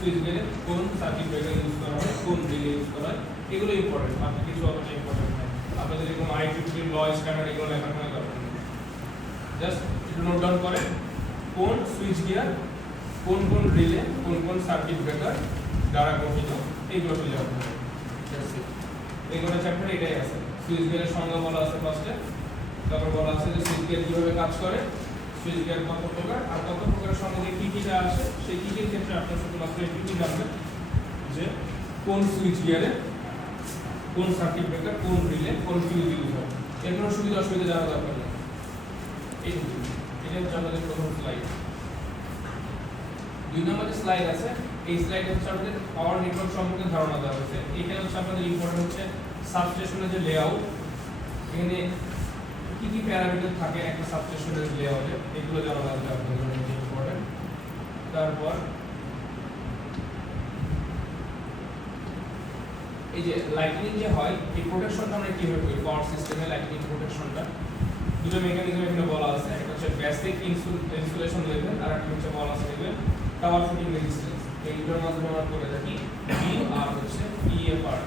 Switch গিয়ারে কোন circuit breaker use করা হয়, কোন রিলে ইউজ করা হয়, এগুলো ইম্পর্টেন্ট, বাকি কিছু অতটা ইম্পর্টেন্ট নয়। আপনাদের এরকম আই-50 ল স্ট্যান্ডার্ড এগুলো লেখার কোনো দরকার নেই, জাস্ট একটু নোট ডাউন করেন কোন সুইচ গিয়ার, কোন কোন রিলে, কোন কোন সার্কিট ব্রেকার দ্বারা গঠিত, এইগুলো বুঝে রাখতে হবে। এইগুলো চ্যাপ্টারে এটাই আছে। সুইচ গিয়ারের সংজ্ঞা বলা আছে ফার্স্টে, তারপর বলা আছে যে সুইচ গিয়ার কিভাবে কাজ করে, সুইচ গিয়ার কত প্রকার, আর কত প্রকারের সঙ্গে কি কিটা আসে, সেই কি কির ক্ষেত্রে আপনারা শুধুমাত্র এটুকুই জানবেন যে কোন সুইচ গিয়ারে কোন সার্কিট ব্রেকার, কোন রিলে, কোন ফিউজ ইউজ হয়। এর কোনো সুবিধা অসুবিধা জানা দরকার নেই। এইটুকু, এটা হচ্ছে আমাদের প্রথম স্লাইড। 2 নম্বরের স্লাইড আছে, এই স্লাইডে হচ্ছে আমাদের পাওয়ার নেটওয়ার্ক সম্পর্কে ধারণা দেওয়া হয়েছে। এখানে হচ্ছে আপনাদের ইম্পর্টেন্ট হচ্ছে সাবস্টেশনের যে লেআউট, এখানে কি কি প্যারামিটার থাকে একটা সাবস্টেশনের লেআউটে, এগুলো জানা লাগবে আপনাদের জন্য ইম্পর্টেন্ট। তারপর এই যে লাইটনিং যে হয়, এই প্রোটেকশনটা আমরা কিভাবে করি পাওয়ার সিস্টেমে, লাইটনিং প্রোটেকশনটা দুটো মেকানিজম এখানে বলা আছে, একটা হচ্ছে বেসিক ইনসুলেশন লেভেল, আর একটা হচ্ছে বলা আছে লেভেল টাওয়ার ফুটিং রেজিস্ট্যান্স। এই দুটোর মাধ্যমে আমরা করে থাকি বি আর হচ্ছে ইএফআর।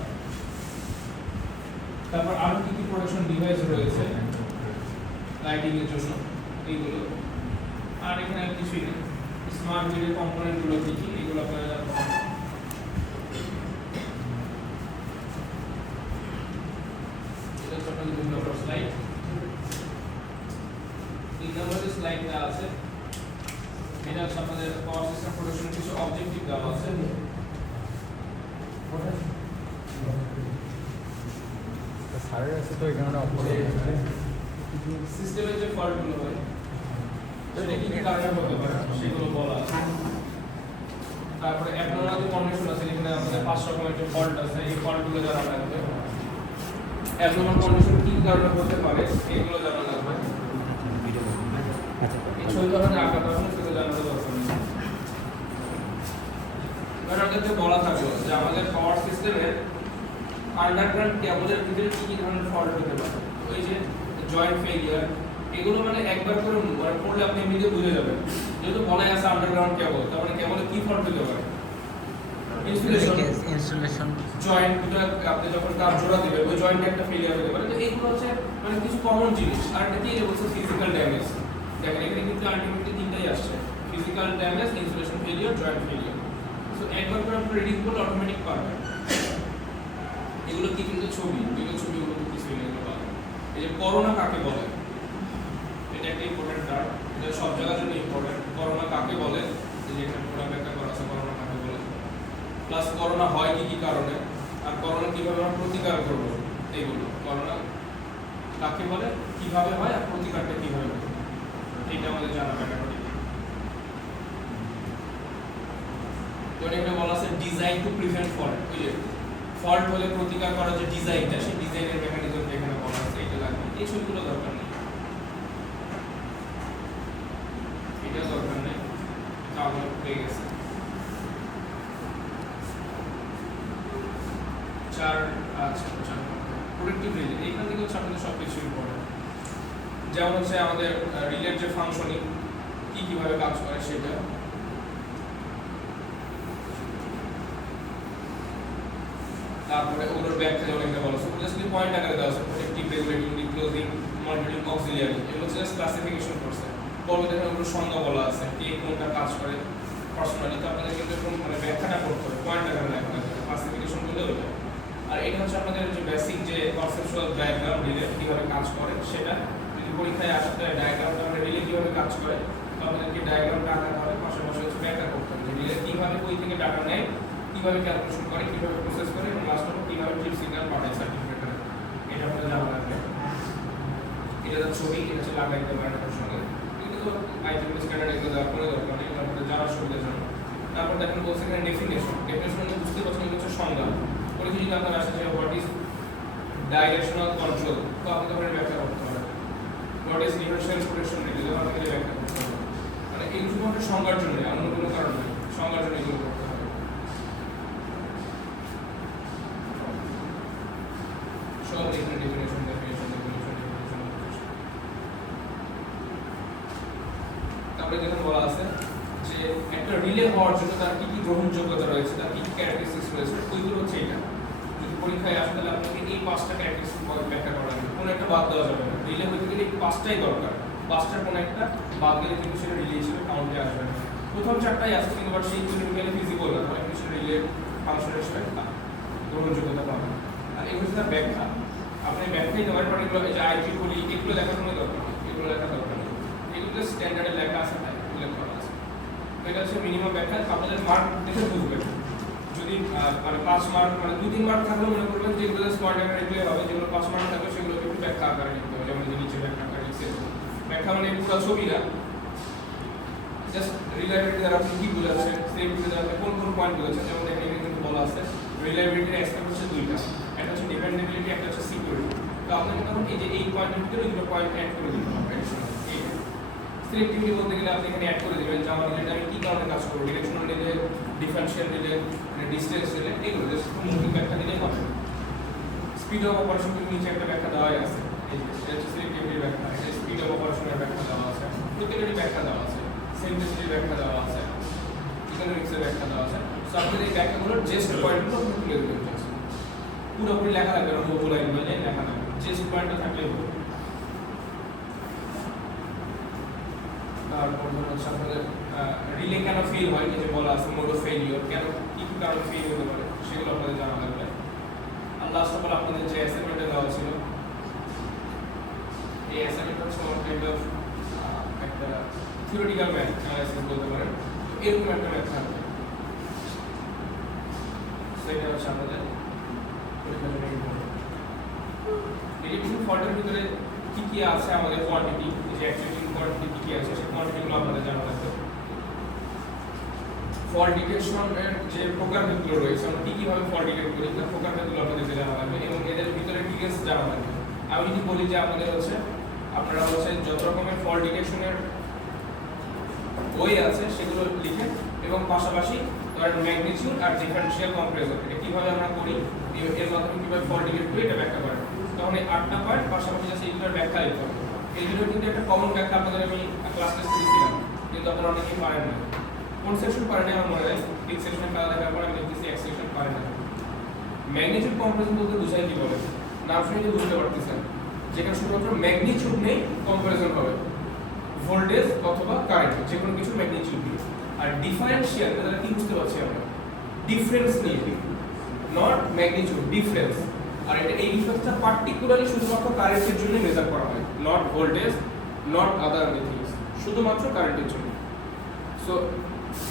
তারপর আরো কি কি প্রোটেকশন ডিভাইস রয়েছে লাইটিং এর জন্য, এইগুলো। আর এখানে আর কিছুই নেই, স্মার্ট গ্রিডের কম্পোনেন্ট গুলো কি কি, এগুলো আপনারা জানতে হবে। এটা হচ্ছে আপনাদের 2 নম্বর স্লাইড। 3 নম্বরের স্লাইডটা আছে, এটা হচ্ছে আপনাদের পাওয়ার সিস্টেম প্রোটেকশনের কিছু অবজেক্টিভ দেওয়া আছে। সারের আছে তো এখানে সিস্টেমের যে ফল্টগুলো হয় সেটা কি কি কারণে হতে পারে সেগুলো বলা আছে। তারপরে অ্যাবনর্মাল যে কন্ডিশন আছে, এখানে আমাদের 5 রকমের যে ফল্ট আছে, এই ফল্টগুলো জানা লাগবে। অ্যাবনর্মাল কন্ডিশন কি কারণে হতে পারে এগুলো জানা লাগবে। এই 6 ধরনের আঘাত আছে, সেগুলো জানার দরকার নেই। কারণ আমাদের বলা থাকলো যে আমাদের পাওয়ার সিস্টেমের আন্ডারগ্রাউন্ড কেবলের ভিতরে কি কি ধরনের ফল্ট হতে পারে। ওই যে জয়েন্ট ফেলিয়ার, এগুলো মানে একবার করে পড়লে আপনি এমনিতে বুঝে যাবেন। যেহেতু বলাই আছে আন্ডারগ্রাউন্ড কেবল, তার মানে কেবলে কি ফল্ট হতে পারে, ইনসুলেশন জয়েন্ট দুটো আপনি যখন তার জোড়া দিবেন ওই জয়েন্টে একটা ফেলিয়ার হতে পারে। তো এইগুলো হচ্ছে মানে কিছু কমন জিনিস। আর এটা কি বলছে ফিজিক্যাল ড্যামেজ। দেখেন এখানে কিন্তু আলটিমেটলি তিনটাই আসছে, physical damage, insulation failure, joint failure. So একবার করে আপনি রিডিং করলে অটোমেটিক পারবেন। এগুলো কি কিন্তু ছবি, এগুলো ছবিগুলো তো কিছুই নেই। এগুলো এই যে করোনা কাকে বলে, এটা একটা ইম্পর্টেন্ট টার্ম, এটা সব জায়গার জন্য ইম্পর্টেন্ট। করোনা কাকে বলে, এই যে এখানে পুরো ব্যাখ্যা করা আছে করোনা কাকে বলে, প্লাস করোনা হয় কি কি কারণে, আর করোনা কিভাবে আমরা প্রতিকার করব, এইগুলো করোনা কাকে বলে, কিভাবে হয়, আর প্রতিকারটা কিভাবে হবে, এটা আমাদের জানা ব্যাপারটা। তো এটা বলা আছে ডিজাইন টু প্রিভেন্ট ফল্ট। ওই যে ফল্ট হলে প্রতিকার করার যে ডিজাইনটা, সেই ডিজাইনের মেকানিজম এখানে বলা আছে, এটা লাগবে। এই ছবিগুলো দরকার নেই, এটা দরকার নেই, এটা আমরা পেয়ে গেছে। 4 প্রোডাক্টিভ রিলে, এখান থেকে হচ্ছে আমাদের সবকিছু ইম্পর্টেন্ট। যেমন হচ্ছে আমাদের রিলের যে ফাংশনিং কি কিভাবে কাজ করে সেটা, তারপরে ওগুলোর ব্যাখ্যা যেমন এখানে বলা আছে, জাস্ট পয়েন্ট আকারে দেওয়া আছে, প্রোটেক্টিভ, রেগুলেটিং, ডিক্লোজিং, মনিটরিং, অক্সিলিয়ারি, এগুলো হচ্ছে জাস্ট ক্লাসিফিকেশন করছে। পরে দেখেন ওগুলোর সংজ্ঞা বলা আছে, কে কোনটা কাজ করে পার্সোনালি। তো আপনাদের কিন্তু এরকম মানে ব্যাখ্যাটা করতে হবে, পয়েন্ট আকারে লেখা লাগবে, ক্লাসিফিকেশন করলে ওইটা। আর এটা হচ্ছে আমাদের যে বেসিক যে কনসেপচুয়াল ডায়াগ্রাম রিলে কিভাবে কাজ করে সেটা, যদি পরীক্ষায় আসতে ডায়াগ্রামটা আমরা রিলে কিভাবে কাজ করে, তো আপনাদেরকে ডায়াগ্রামটা আঁকাতে হবে, পাশাপাশি হচ্ছে ব্যাখ্যা করতে হবে রিলে কিভাবে কই থেকে ডাটা নেয়, কিভাবে ক্যালকুলেশন করে, কিভাবে প্রসেস করে, এবং লাস্ট অফ কিভাবে ট্রিপ সিগন্যাল পাঠায় সার্টিফিকেটে, এটা আপনাদের জানা লাগবে। এটা হচ্ছে ছবি, এটা হচ্ছে লাগাই দিতে পারেন আপনার সঙ্গে, কিন্তু আইটিএম স্ট্যান্ডার্ড এগুলো দেওয়ার কোনো দরকার নেই, তারপরে জানার সুবিধার জন্য। তারপর দেখেন বলছে এখানে ডেফিনেশন, ডেফিনেশন বুঝতে পারছেন, এটা হচ্ছে সংজ্ঞা। পরীক্ষা যদি আপনার আসে যে হোয়াট ইজ ডাইরেকশনাল কন্ট্রোল, তো আপনি তখন ব্যাখ্যা করতে হবে। হোয়াট ইজ ডিফারেনশিয়াল প্রোটেকশন, এগুলো আপনাকে ব্যাখ্যা করতে হবে। মানে এই শুধুমাত্র সংজ্ঞার জন্য, অন্য কোনো কারণ নেই, সংজ্ঞার জন্য এগুলো করতে হবে। সব এখানে ডেফিনেশন, তারপরে দেখুন বলা আছে যে একটা রিলে হওয়ার জন্য তার কি কি গ্রহণযোগ্যতা রয়েছে, তার কি কি ক্যারেক্টারিস্টিক্স রয়েছে, ওইগুলো হচ্ছে এটা। যদি পরীক্ষায় আসে তাহলে আপনাকে এই 5টা ক্যারেক্টারিস্টিক্স ব্যাখ্যা করা হবে, কোনো একটা বাদ দেওয়া যাবে না। রিলে হতে গেলে এই 5টাই দরকার, 5টার কোনো একটা বাদ গেলে কিন্তু সেটা রিলে হিসেবে কাউন্টে আসবে না। প্রথম 4টাই আছে কিন্তু বাট সেই থিওরিটিক্যালি ফিজিবল না, তাহলে কিন্তু সেটা রিলে ফাংশন হিসেবে গ্রহণযোগ্যতা পাবে। আর এই হচ্ছে তার ব্যাখ্যা। আপনি ব্যাখ্যাই দেওয়ার পর এগুলো যে IEEE এগুলো লেখার কোনো দরকার নেই, এগুলো লেখার দরকার নেই, এগুলো স্ট্যান্ডার্ডে লেখা আছে, তাই উল্লেখ করা আছে। তো এটা হচ্ছে মিনিমাম ব্যাখ্যা। আপনাদের মার্ক দেখে বুঝবেন, যদি মানে 5 মার্ক মানে 2-3 মার্ক থাকলে মনে করবেন যে এগুলো স্মার্ট আকারে লিখলে হবে, যেগুলো 5 মার্ক থাকবে সেগুলো একটু ব্যাখ্যা আকারে লিখতে হবে, যেমন যে নিচে ব্যাখ্যা আকারে লিখছে। ব্যাখ্যা মানে পুরো ছবি না, জাস্ট রিলায়েবিলিটি দ্বারা আপনি কি বোঝাচ্ছেন, সেফটি দ্বারা আপনি কোন কোন পয়েন্ট বোঝাচ্ছেন। যেমন দেখেন এখানে কিন্তু বলা আছে রিলায়েবিলিটির অ্যাসপেক্ট হচ্ছে 2টা, একটা হচ্ছে ডিপেন্ডেবিলিটি, একটা হচ্ছে সিকিউরিটি। তো আপনাকে তখন এই যে এই পয়েন্টের ভিতরে দুটো পয়েন্ট অ্যাড করে দিতে হবে এডিশনাল। এইটা সিলেক্টিভিটি বলতে গেলে আপনি এখানে অ্যাড করে দিবেন যে আমার রিলেটা আমি কি কারণে কাজ করব, directional relay, differential relay, distance relay, এগুলো জাস্ট মৌলিক ব্যাখ্যা দিলেই হবে। স্পিড অফ অপারেশন কিন্তু নিচে একটা ব্যাখ্যা দেওয়াই আছে, এই যে এটা হচ্ছে সিলেক্টিভিটির ব্যাখ্যা, এটা স্পিড অফ অপারেশনের ব্যাখ্যা দেওয়া আছে, প্রত্যেকটারই ব্যাখ্যা দেওয়া আছে, সিমপ্লিসিটির ব্যাখ্যা দেওয়া আছে, ইকোনমিক্সের ব্যাখ্যা দেওয়া আছে। সো আপনি এই ব্যাখ্যাগুলোর জেস্ট পয়েন্টগুলো আপনি তুলে দিবেন, জাস্ট পুরোপুরি লেখা লাগবে না, বহু লাইনগুলো লেখা লাগবে, জেস্ট পয়েন্টটা থাকলেই হবে। তারপর হচ্ছে আপনাদের রিলে কেন ফেল হয়, যে বলা আছে মোড অফ ফেলিওর, কেন কি কি কারণে ফেল হতে পারে সেগুলো আপনাদের জানা লাগবে। আর লাস্ট অফ অল আপনাদের যে অ্যাসাইনমেন্টটা দেওয়া ছিল, এই অ্যাসাইনমেন্টটা হচ্ছে কাইন্ড অফ একটা থিওরিটিক্যাল ম্যাথ অ্যানালাইসিস বলতে পারেন, এরকম একটা ম্যাথ থাকবে। সেটা হচ্ছে আপনাদের এডিটিং ফল্টের ভিতরে কি কি আছে, আমাদের কোয়ান্টিটি, যে অ্যাকচুয়ালি কোয়ান্টিটি কি কি আছে সেই কোয়ান্টিটিগুলো আপনাদের জানা লাগবে। ফল্ট ডিটেকশনের যে প্রকারভেদগুলো রয়েছে, আমরা কি কিভাবে ফল্ট ডিটেক্ট করি তার প্রকারভেদগুলো আপনাদেরকে জানা লাগবে এবং এদের ভিতরে ডিটেইলস জানা লাগবে। আমি যদি বলি যে আপনাদের হচ্ছে আপনারা হচ্ছে যত রকমের ফল্ট ডিটেকশনের বই আছে সেগুলো লিখেন এবং পাশাপাশি ধরেন ম্যাগনিটিউড আর ডিফারেনশিয়াল কম্পারিজন এটা কিভাবে আমরা করি, এর মাধ্যমে কিভাবে ফল্ট ডিটেক্ট করি এটা ব্যাখ্যা করেন। তখন এই 8টা পয়েন্ট পাশাপাশি আছে, এইগুলোর ব্যাখ্যা লিখতে হবে। এইগুলোর কিন্তু একটা কমন ব্যাখ্যা আপনাদের আমি ক্লাস টেস্টে দিয়েছিলাম, কিন্তু আপনারা অনেকেই পারেন না। কোন সেকশন পারেন আমার মনে হয়, ঠিক সেকশনে খেলা দেখার পর আমি দেখতেছি এক সেকশন পারেন না। ম্যাগনিটিউড কম্পারিজন বলতে বোঝায় কি বলে, নাম শুনে বুঝতে পারতেছেন, যেখানে শুধুমাত্র ম্যাগনিটিউড নেই, কম্পারিজন হবে ভোল্টেজ অথবা কারেন্ট, যে কোনো কিছু ম্যাগনিটিউড দিয়ে। আর ডিফারেনশিয়াল এটা কি বুঝতে পারছি আমরা, ডিফারেন্স নিয়ে, নট ম্যাগনিটিউড, ডিফারেন্স। আর এটা এই ডিফারেন্সটা পার্টিকুলারলি শুধুমাত্র কারেন্টের জন্য মেজার করা হয়, not voltage, not other things, শুধুমাত্র কারেন্টের জন্য। সো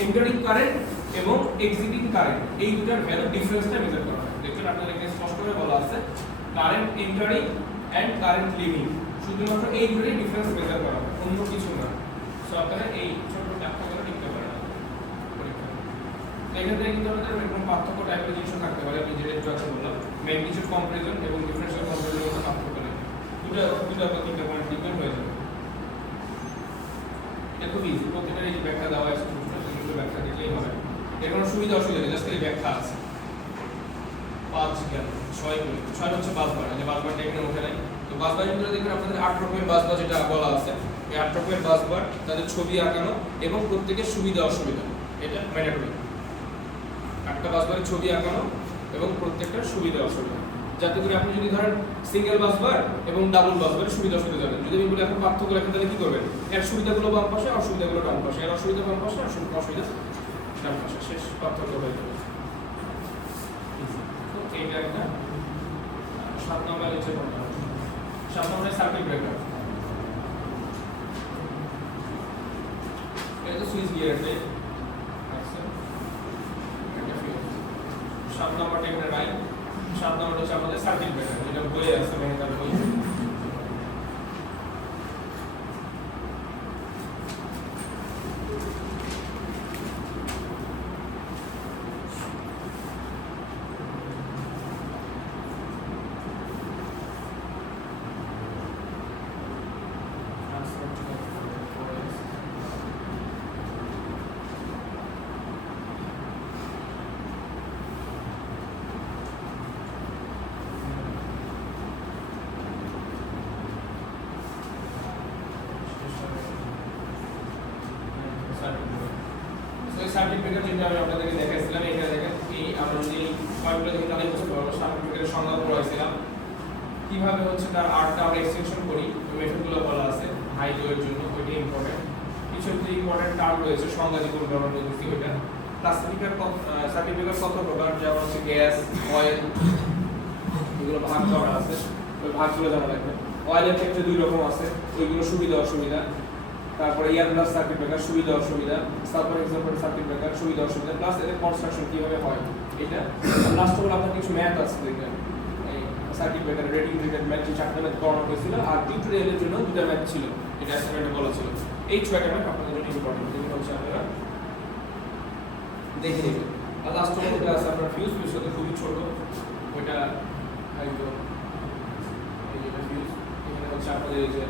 এন্টারিং কারেন্ট এবং এক্সিটিং কারেন্ট এই দুটার ভ্যালু ডিফারেন্সটা মেজার করা হয়। দেখুন আপনাদের এখানে স্পষ্ট করে বলা আছে current entering and current leaving, শুধুমাত্র এই দুটোরই ডিফারেন্স মেজার করা হয়, অন্য কিছু না। সো আপনারা এই ছোট ব্যাখ্যাগুলো লিখতে পারেন পরীক্ষায়। তো এখান থেকে কিন্তু আমাদের এরকম পার্থক্য টাইপের জিনিস থাকতে পারে, আমি যেটা একটু আগে বললাম ম্যাগনিটিউড কম্পারিজন এবং ডিফারেনশিয়াল কম্পারিজনের মধ্যে পার্থক্য নেই, দুটো বা তিনটা পয়েন্ট ডিপেন্ড হয়ে যাবে। এটা খুব ইজি, প্রত্যেকটার এই ব্যাখ্যা দেওয়া আছে, দুটো ব্যাখ্যা দিলেই হবে। এর কোনো সুবিধা অসুবিধা নেই, জাস্ট এই ব্যাখ্যা আছে। 5 গেল 6 হচ্ছে বাসবার, যে বাসবারটা এখানে ওঠে নাই। তো বাসবারের ভিতরে দেখবেন আপনাদের 8 রকমের বাসবার যেটা বলা আছে, এই 8 রকমের বাসবার তাদের ছবি আঁকানো এবং প্রত্যেকের সুবিধা অসুবিধা, এটা ম্যান্ডেটরি। 8টা বাসবারের ছবি আঁকানো এবং প্রত্যেকটার সুবিধা অসুবিধা, যাতে করে আপনি যদি ধরেন সিঙ্গেল বাসবার এবং ডাবল বাসবারের সুবিধা অসুবিধা জানেন। যদি আমি বলি এখন পার্থক্য লেখেন তাহলে কি করবেন, এর সুবিধাগুলো বাম পাশে, অসুবিধাগুলো ডান পাশে, এর অসুবিধা বাম পাশে, অসুবিধা ডান পাশে, শেষ পার্থক্য হয়ে যাবে। তো এইটা একটা 7 নম্বর হচ্ছে কোনটা, 7 নম্বরে সার্কিট ব্রেকার। এটা তো সুইচ গিয়ার আছে, আচ্ছা এটা ফিউজ। 7 নম্বরটা এখানে রাইট, 7 নম্বরটা হচ্ছে আমাদের সার্কিট ব্রেকার, যেটা বইয়ে আছে মেকানিক্যাল বই। ব্রেকার যেটা আমি আপনাদেরকে দেখাইছিলাম, এখানে দেখেন এই আমরা যে পয়েন্টগুলো দেখে তাহলে বুঝতে পারবো সার্কিট ব্রেকারের সংজ্ঞা পড়াইছিলাম, কিভাবে হচ্ছে তার আর্টটা আমরা এক্সটেনশন করি ওই মেথডগুলো বলা আছে হাই লো এর জন্য, ওইটা ইম্পর্টেন্ট। কিছু যে ইম্পর্টেন্ট টার্ম রয়েছে সংজ্ঞা যেগুলো ব্যবহার করতেছি ওইটা ক্লাসিফিকার সার্কিট ব্রেকার কত প্রকার, যেমন হচ্ছে গ্যাস, অয়েল, এগুলো ভাগ করা আছে, ওই ভাগগুলো জানা রাখবেন। অয়েলের ক্ষেত্রে দুই রকম আছে, ওইগুলো সুবিধা অসুবিধা। তারপরে এয়ারব্রাশ সার্কিট ব্রেকার সুবিধা অসুবিধা, সালফার এক্সাম্পল সার্কিট ব্রেকার সুবিধা অসুবিধা, প্লাস এদের কনস্ট্রাকশন কিভাবে হয় এটা। লাস্ট অফ অল আপনার কিছু ম্যাথ আছে দেখবেন, এই circuit breaker rating related math যে চারটা ম্যাথ করানো হয়েছিল, আর টিউটোরিয়ালের জন্য দুটো ম্যাথ ছিল, এটা অ্যাসাইনমেন্টে বলা ছিল। এই ছয়টা ম্যাথ আপনাদের জন্য ইম্পর্টেন্ট, যেগুলো হচ্ছে আপনারা দেখে নেবেন। আর লাস্ট অফ অল আছে আপনার ফিউজ, ফিউজটা খুবই ছোট, ওইটা একদম এই যেটা ফিউজ, এখানে হচ্ছে আপনাদের এই যে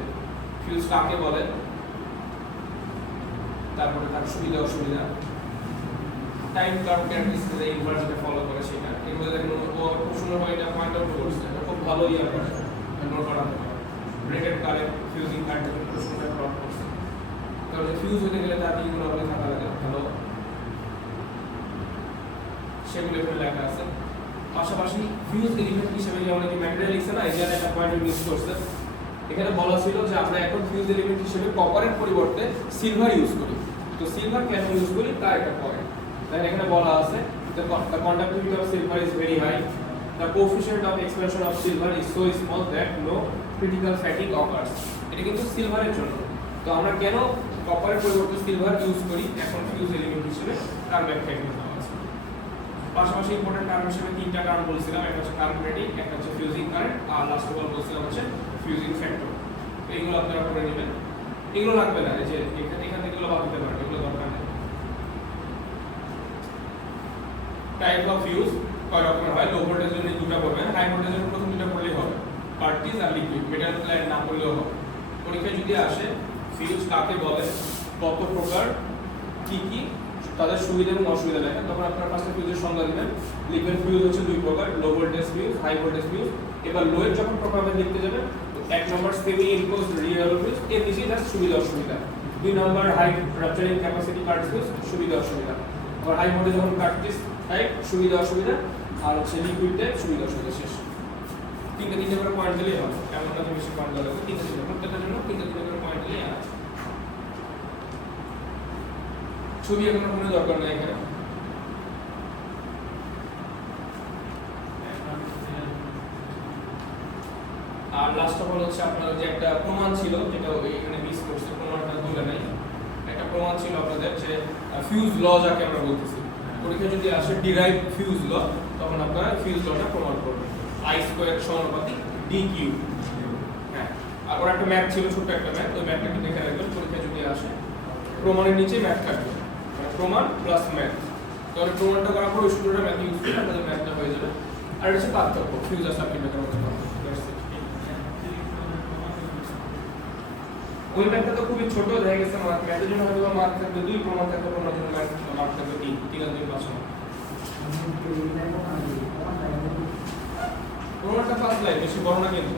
ফিউজ কাকে বলে, তারপরে তার সুবিধা অসুবিধা, টাইম কার্ভ ক্যারেক্টারিস্টিক্স এর ইনভার্স যেটা ফলো করে সেটা, এগুলো দেখুন ও খুব সুন্দরভাবে এটা পয়েন্ট আউট করছে, এটা খুব ভালো ইয়া করে নোট করা হবে। রেটেড কারেন্ট ফিউজিং কারেন্ট খুব সুন্দর প্লট করছে, কারণ ফিউজ হতে গেলে তার দিকগুলো আপনাদের থাকা লাগে ভালো, সেগুলো এখানে লেখা আছে। পাশাপাশি ফিউজ এলিমেন্ট হিসেবে যে অনেকে ম্যাটেরিয়াল লিখছে না, এই যে একটা পয়েন্ট ইউজ করছে, এখানে বলা ছিল যে আমরা এখন ফিউজ এলিমেন্ট হিসেবে কপারের পরিবর্তে সিলভার ইউজ করি। তো সিলভার কেন ইউজ করি তার একটা পয়েন্ট দেখেন এখানে বলা আছে, the conductivity of silver is very high, the coefficient of expansion of silver is so small that no critical fatigue occurs। এটা কিন্তু সিলভারের জন্য। তো আমরা কেন কপারের পরিবর্তে সিলভার ইউজ করি এখন ফিউজ এলিমেন্ট হিসেবে তার ব্যাখ্যা এখানে দেওয়া আছে। পাশাপাশি ইম্পর্টেন্ট টার্ম হিসেবে তিনটা টার্ম বলছিলাম, একটা হচ্ছে কারেন্ট রেটিং, একটা হচ্ছে ফিউজিং কারেন্ট, আর লাস্ট অফ অল বলছিলাম হচ্ছে ফিউজিং ফ্যাক্টর। এইগুলো আপনারা করে নেবেন, এগুলো লাগবে না, এই যে এখান থেকে এগুলো বাদ দিতে পারেন, এগুলো দরকার নেই। টাইপ অফ ফিউজ কয় রকমের হয়, লো ভোল্টেজের জন্য দুটো করবেন, হাই ভোল্টেজের জন্য প্রথম দুটো করলেই হবে, পার্টিজ আর লিকুইড, মেটাল প্ল্যান্ট না করলেও হবে। পরীক্ষায় যদি আসে ফিউজ কাকে বলে, কত প্রকার, কি কি তাদের সুবিধা এবং অসুবিধা লেখা, তখন আপনারা ফার্স্টে ফিউজের সংজ্ঞা দিবেন, লিখবেন ফিউজ হচ্ছে দুই প্রকার, low voltage fuse, high voltage fuse. এবার লো এর যখন প্রপারভাবে লিখতে যাবেন, এক নম্বর সেমি ইনক্লোজড রিয়েল ফিউজ, এর নিচেই জাস্ট সুবিধা অসুবিধা। দুই নম্বর high rupturing capacity card fuse, সুবিধা অসুবিধা। আবার হাই ভোল্টেজ যখন কাটতিস টাইপ, সুবিধা অসুবিধা, আর হচ্ছে লিকুইড টাইপ, সুবিধা অসুবিধা, শেষ। তিনটে করে পয়েন্ট দিলেই হবে, এমন না যে বেশি পয়েন্ট দেওয়া লাগবে, তিনটে প্রত্যেকটার জন্য তিনটে করে পয়েন্ট দিলেই আছে। ছবি এখন কোনো দরকার নেই এখানে। আর লাস্ট অফ অল হচ্ছে আপনার যে একটা প্রমাণ ছিল, যেটা এখানে মিস করছে, প্রমাণটা তুলে নাই। একটা প্রমাণ ছিল আপনাদের যে ফিউজ ল যাকে আমরা বলতেছি, পরীক্ষা যদি আসে ডিরাইভ ফিউজ ল, তখন আপনারা ফিউজ লটা প্রমাণ করবেন, I স্কয়ার সমানুপাতিক DQ। হ্যাঁ, আর ওর একটা ম্যাথ ছিল, ছোট একটা ম্যাথ, ওই ম্যাথটা দেখে রাখবেন, পরীক্ষা যদি আসে প্রমাণের নিচে ম্যাথ থাকবে, প্রমাণ প্লাস ম্যাথ। তাহলে প্রমাণটা করার পর ওই সূত্রটা ম্যাথ ইউজ করে আপনাদের ম্যাথটা হয়ে যাবে। আর এটা হচ্ছে পার্থক্য ফিউজ আর সার্কিট ব্রেকারের মধ্যে পার্থক্য। ওই ম্যাথটা তো খুবই ছোট হয়ে গেছে, ম্যাথের জন্য হয়তো মার্ক থাকবে 2, প্রমাণ থাকবে, প্রমাণের জন্য মার্ক থাকবে 3, 3 আর 2 5 মার্ক। প্রমাণটা ফার্স্ট লাইন, বেশি বড় না কিন্তু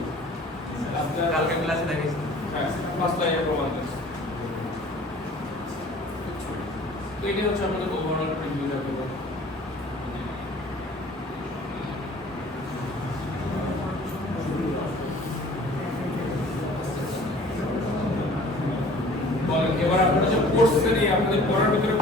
আপনার কালকে ক্লাসে দেখাইছি। হ্যাঁ, ফার্স্ট লাইনে প্রমাণ আছে। তো এটা হচ্ছে আমাদের ওভারঅল রিভিউটা করব। বলেন এবার আপনারা যে কোর্সে নিয়ে আপনাদের পড়ার ভিতরে